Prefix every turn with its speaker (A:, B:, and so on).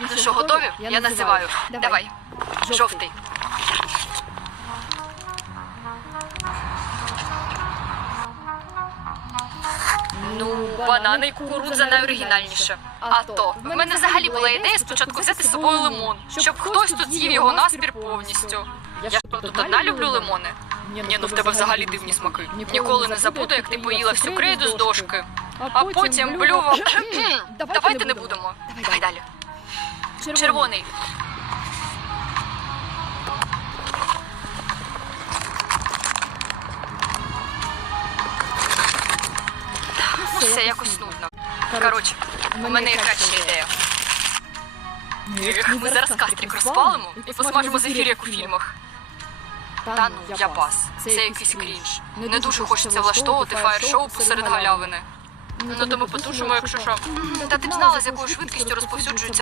A: Так, ну що, готові? Я називаю. Давай. Жовтий. Ну, банани і кукурудза найоригінальніше. А то, в мене взагалі була ідея спочатку взяти з собою лимон, щоб хтось тут з'їв його наспір повністю. Я ж тут одна люблю лимони. Ні, ну в тебе взагалі дивні смаки. Ніколи не забуду, як ти поїла всю крейду з дошки. А потім блював. Давайте не будемо. Червоний. Ну, все якось нудно. Коротше, у мене є краща ідея. Ми зараз кастрик розпалимо і посмажемо зефір, як у фільмах. Та ну, я пас. Це якийсь крінж. Не дуже хочеться влаштовувати фаєр-шоу посеред галявини. Ну то ми потушимо, якщо що. Та ти б знала, з якою швидкістю розповсюджується